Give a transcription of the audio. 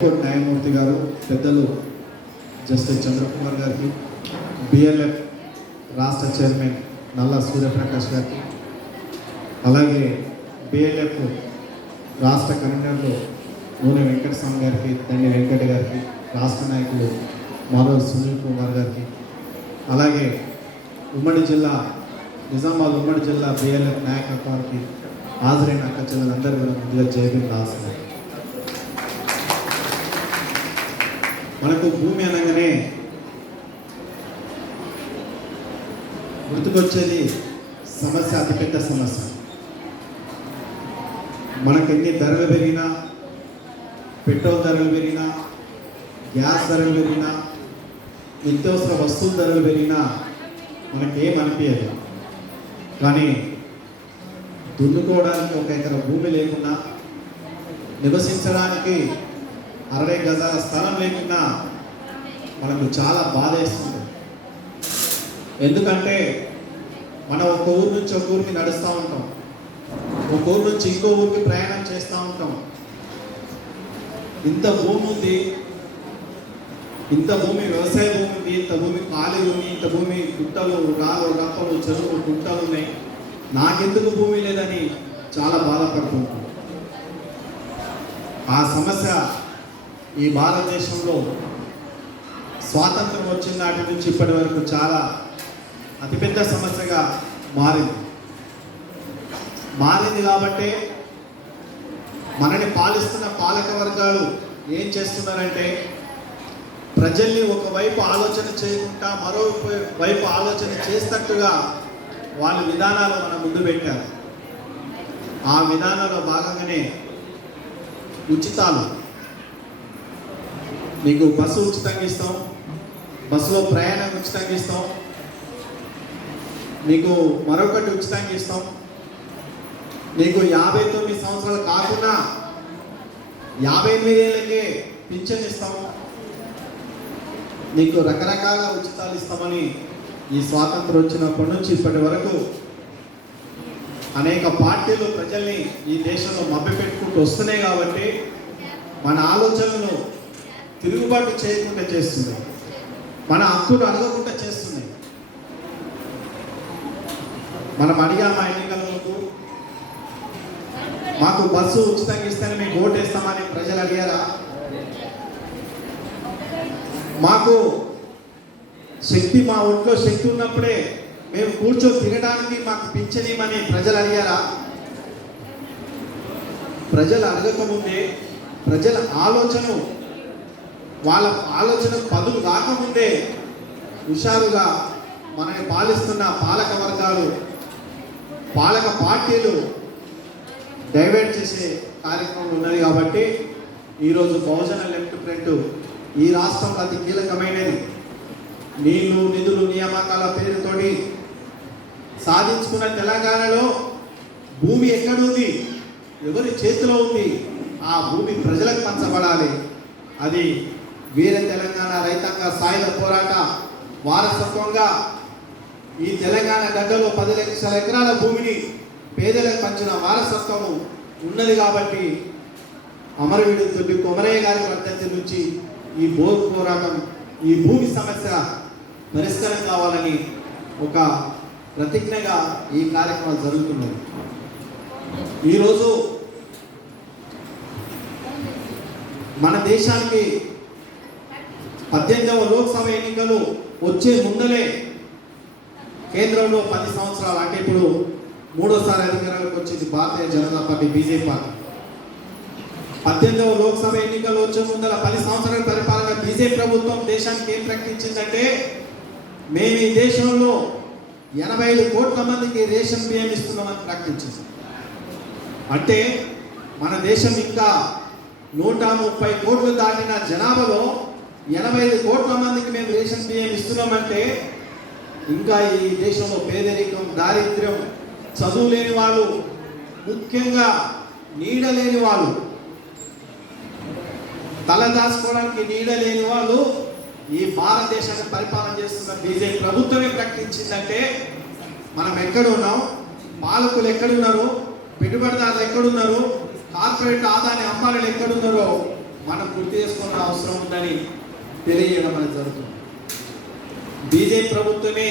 High court న్యాయమూర్తి గారు పెద్దలు జస్టిస్ చంద్రకుమార్ గారికి, బిఎల్ఎఫ్ రాష్ట్ర చైర్మన్ నల్లా సూర్యప్రకాష్ గారికి, అలాగే బిఎల్ఎఫ్ రాష్ట్ర కన్వీనర్లు నూనె వెంకటస్వామి గారికి, దండి వెంకట గారికి, రాష్ట్ర నాయకులు మాధవ్ సునీల్ కుమార్ గారికి, అలాగే ఉమ్మడి జిల్లా నిజామాబాద్ ఉమ్మడి జిల్లా బిఎల్ఎఫ్ నాయకత్వానికి హాజరైన అక్క చెల్లెలందరూ కూడా ముందుగా జయబిందు రాస్తున్నారు. మనకు భూమి అనగానే గుర్తుకొచ్చేది సమస్య, అతిపెద్ద సమస్య. మనకు ఎన్ని ధరలు పెరిగినా, పెట్రోల్ ధరలు పెరిగినా, గ్యాస్ ధరలు పెరిగినా, నిత్యావసర వస్తువుల ధరలు పెరిగినా మనకేం అనిపించదు. కానీ దున్నుకోవడానికి ఒక ఎకరం భూమి లేకున్నా, నివసించడానికి 60 గజాల స్థలం లేకున్నా మనకు చాలా బాధ వేస్తుంది. ఎందుకంటే మనం ఒక ఊరు నుంచి ఒక ఊరికి నడుస్తూ ఉంటాం, ఒక ఊరు నుంచి ఇంకో ఊరికి ప్రయాణం చేస్తూ ఉంటాం. ఇంత భూమి ఉంది, ఇంత భూమి వ్యవసాయ భూమి ఉంది, ఇంత భూమి ఖాళీ ఉంది, ఇంత భూమి గుట్టలు, రాళ్ళు, రప్పలు, చెరువులు, గుట్టలు ఉన్నాయి, నాకెందుకు భూమి లేదని చాలా బాధపడుతుంటాం. ఆ సమస్య ఈ భారతదేశంలో స్వాతంత్రం వచ్చిన నాటి నుంచి ఇప్పటి వరకు చాలా అతిపెద్ద సమస్యగా మారింది. కాబట్టి మనని పాలిస్తున్న పాలక వర్గాలు ఏం చేస్తున్నారంటే, ప్రజల్ని ఒకవైపు ఆలోచన చేయకుండా మరోవైపు ఆలోచన చేసినట్టుగా వాళ్ళ విధానాలు మన ముందు పెట్టారు. ఆ విధానంలో భాగంగానే ఉచితాలు, మీకు బస్సు ఉచితంగా ఇస్తాం, బస్సులో ప్రయాణం ఉచితంగా ఇస్తాం, మీకు మరొకటి ఉచితంగా ఇస్తాం, మీకు 59 సంవత్సరాలు కాకుండా 58 ఏళ్ళకే పింఛన్ ఇస్తాం, నీకు రకరకాల ఉచితాలు ఇస్తామని ఈ స్వాతంత్రం వచ్చినప్పటి నుంచి ఇప్పటి వరకు అనేక పార్టీలు ప్రజల్ని ఈ దేశంలో మభ్యపెట్టుకుంటూ వస్తున్నాయి. కాబట్టి మన ఆలోచనలను తిరుగుబాటు చేయకుండా చేస్తున్నాయి, మన హక్కులు అడగకుండా చేస్తున్నాయి. మనం అడిగామా ఎన్నికలకు, మాకు బస్సు ఉచితంగా ఇస్తేనే మీకు ఓటు వేస్తామని ప్రజలు అడిగారా? మాకు శక్తి, మా ఒంట్లో శక్తి ఉన్నప్పుడే మేము కూర్చొని తినడానికి మాకు పింఛనీయమని ప్రజలు అడిగారా? ప్రజలు అడగకముందే, ప్రజల వాళ్ళ ఆలోచన పదులు కాకముందే హుషారుగా మనని పాలిస్తున్న పాలక వర్గాలు, పాలక పార్టీలు డైవర్ట్ చేసే కార్యక్రమం ఉన్నది. కాబట్టి ఈరోజు బహుజన లెఫ్ట్ ఫ్రంట్ ఈ రాష్ట్రంలో అతి కీలకమైనది. నీళ్లు, నిధులు, నియామకాల పేరుతోటి సాధించుకున్న తెలంగాణలో భూమి ఎక్కడుంది, ఎవరి చేతిలో ఉంది? ఆ భూమి ప్రజలకు పంచబడాలి. అది వీర తెలంగాణ రైతాంగ సాయుధ పోరాట వారసత్వంగా ఈ తెలంగాణ గడ్డలో 10 లక్షల ఎకరాల భూమిని పేదలకు పంచిన వారసత్వము ఉన్నది. కాబట్టి అమరవీడు తొలి కొమరయ్య గారి వర్ధంతి నుంచి ఈ బోర్ పోరాటం, ఈ భూమి సమస్య పరిష్కారం కావాలని ఒక ప్రతిజ్ఞగా ఈ కార్యక్రమాలు జరుగుతున్నాయి. ఈరోజు మన దేశానికి 18వ లోక్సభ ఎన్నికలు వచ్చే ముందలే కేంద్రంలో 10 సంవత్సరాలు, అంటే ఇప్పుడు 3వ అధికారంలోకి వచ్చింది Bharatiya Janata party, BJP party. 18వ లోక్సభ ఎన్నికలు వచ్చే ముందర 10 సంవత్సరాల పరిపాలన బీజేపీ ప్రభుత్వం దేశానికి ఏం ప్రకటించిందంటే, మేము ఈ దేశంలో 85 కోట్ల మందికి రేషన్ బియ్యం ఇస్తున్నామని ప్రకటించింది. అంటే మన దేశం ఇంకా 130 కోట్లు దాటిన జనాభాలో 85 కోట్ల మందికి మేము రేషన్ బియ్యం ఇస్తున్నామంటే, ఇంకా ఈ దేశంలో పేదరికం, దారిద్ర్యం, చదువు లేని వాళ్ళు, ముఖ్యంగా నీడ లేని వాళ్ళు, తల దాచుకోవడానికి నీడ లేని వాళ్ళు ఈ భారతదేశాన్ని పరిపాలన చేస్తున్న బీజేపీ ప్రభుత్వమే ప్రకటించిందంటే మనం ఎక్కడున్నాం, పాలకులు ఎక్కడున్నారు, పెట్టుబడిదారులు ఎక్కడున్నారు, కార్పొరేట్ ఆదాని అమ్మాయిలు ఎక్కడున్నారో మనం గుర్తు చేసుకున్న అవసరం ఉందని తెలియజేయడం అనేది జరుగుతుంది. బీజేపీ ప్రభుత్వమే